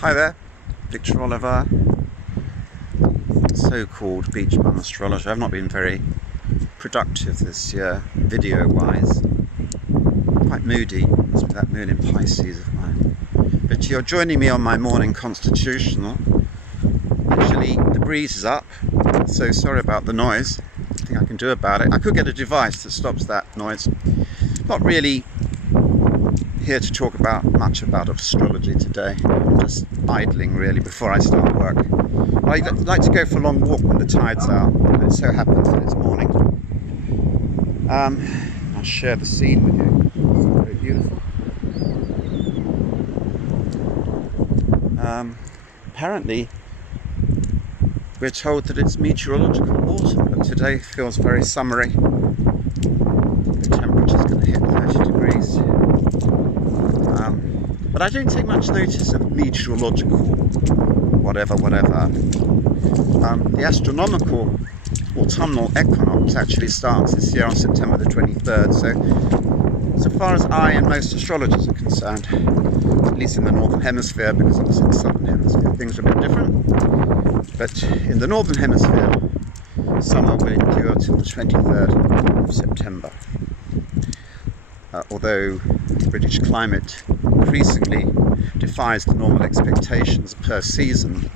Hi there, Victor Oliver, so-called beach bum astrologer. I've not been very productive this year, video-wise. Quite moody, with that moon in Pisces of mine. But you're joining me on my morning constitutional. Actually, the breeze is up, so sorry about the noise. Nothing I can do about it. I could get a device that stops that noise. Not really here to talk much about astrology today. I'm just idling really before I start work. I like to go for a long walk when the tide's out, and it so happens that it's morning. I'll share the scene with you. It's very beautiful. Apparently we're told that it's meteorological autumn, but today feels very summery. The temperature's going to hit 30 degrees. But I don't take much notice of meteorological whatever. The astronomical autumnal equinox actually starts this year on September the 23rd, so far as I and most astrologers are concerned, at least in the Northern Hemisphere, because obviously in the Southern Hemisphere things are a bit different, but in the Northern Hemisphere summer will endure till the 23rd of September. Although the British climate increasingly defies the normal expectations per season.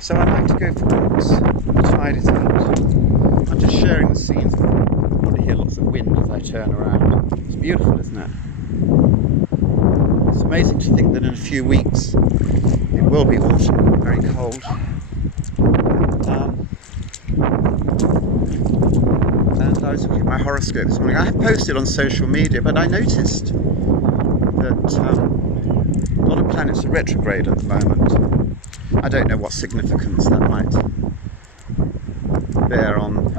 So I like to go for walks when the tide is out. I'm just sharing the scenes. I want to hear lots of wind as I turn around. It's beautiful, isn't it? It's amazing to think that in a few weeks it will be autumn, very cold. And I was looking at my horoscope this morning. I have posted on social media, but I noticed that a lot of planets are retrograde at the moment. I don't know what significance that might bear on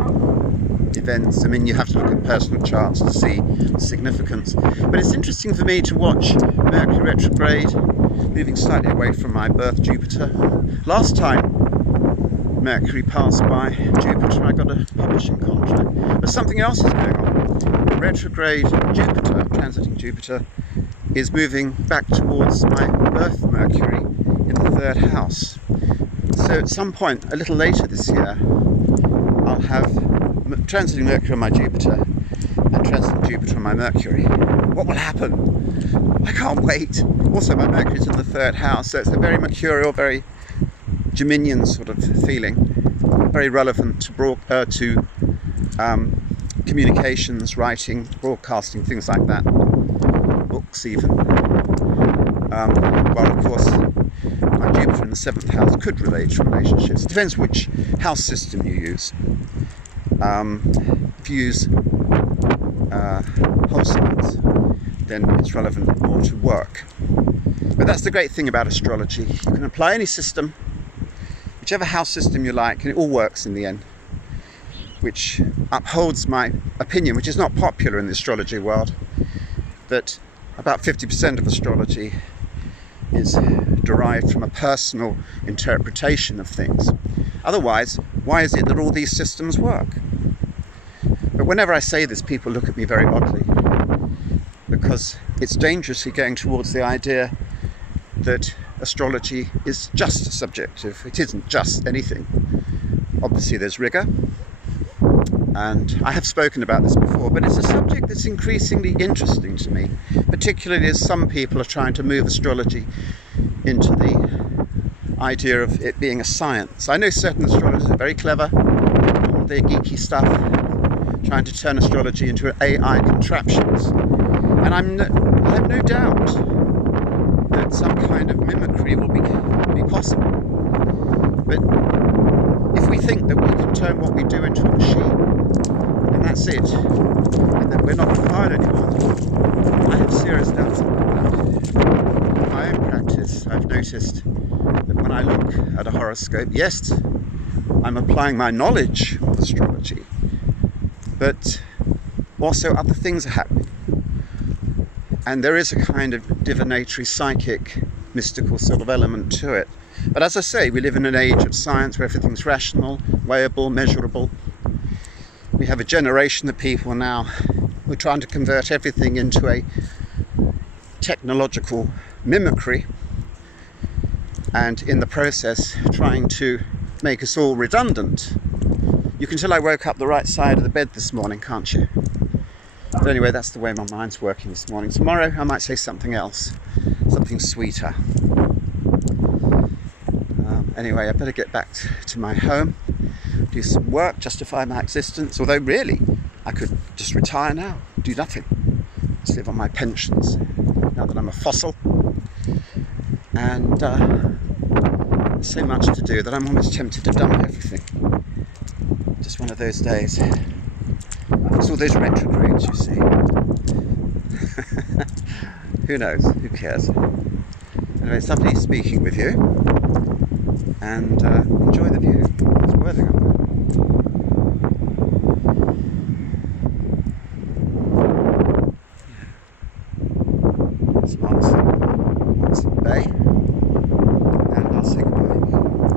events. I mean, you have to look at personal charts to see significance. But it's interesting for me to watch Mercury retrograde, moving slightly away from my birth Jupiter. Last time Mercury passed by Jupiter, I got a publishing contract. But something else is going on. Retrograde Jupiter, transiting Jupiter, is moving back towards my birth Mercury in the 3rd house. So at some point, a little later this year, I'll have transiting Mercury on my Jupiter and transiting Jupiter on my Mercury. What will happen? I can't wait. Also, my Mercury's in the 3rd house, so it's a very mercurial, very Geminian sort of feeling, very relevant to communications, writing, broadcasting, things like that, books even. Well, of course, my Jupiter in the 7th house could relate to relationships. It depends which house system you use. If you use whole signs, then it's relevant more to work. But that's the great thing about astrology. You can apply any system, whichever house system you like, and it all works in the end, which upholds my opinion, which is not popular in the astrology world, that about 50% of astrology is derived from a personal interpretation of things. Otherwise, why is it that all these systems work? But whenever I say this, people look at me very oddly, because it's dangerously going towards the idea that astrology is just subjective. It isn't just anything. Obviously there's rigour, and I have spoken about this before, but it's a subject that's increasingly interesting to me, particularly as some people are trying to move astrology into the idea of it being a science. I know certain astrologers are very clever, all their geeky stuff, trying to turn astrology into AI contraptions, and I have no doubt that some kind of mimicry will be possible. But if we think that we can turn what we do into a machine, and that's it, and that we're not required anymore, I have serious doubts about that. In my own practice, I've noticed that when I look at a horoscope, yes, I'm applying my knowledge of astrology, but also other things are happening. And there is a kind of divinatory, psychic, mystical sort of element to it. But as I say, we live in an age of science where everything's rational, weighable, measurable. We have a generation of people now who are trying to convert everything into a technological mimicry, and in the process trying to make us all redundant. You can tell I woke up the right side of the bed this morning, can't you? But anyway, that's the way my mind's working this morning. Tomorrow I might say something else, something sweeter. Anyway, I better get back to my home, do some work, justify my existence. Although really, I could just retire now, do nothing, just live on my pensions, now that I'm a fossil. And there's so much to do that I'm almost tempted to dump everything. Just one of those days. It's all those retrogrades, you see. Who knows? Who cares? Anyway, it's lovely speaking with you. And enjoy the view. It's worthing up there. It's Monson Bay.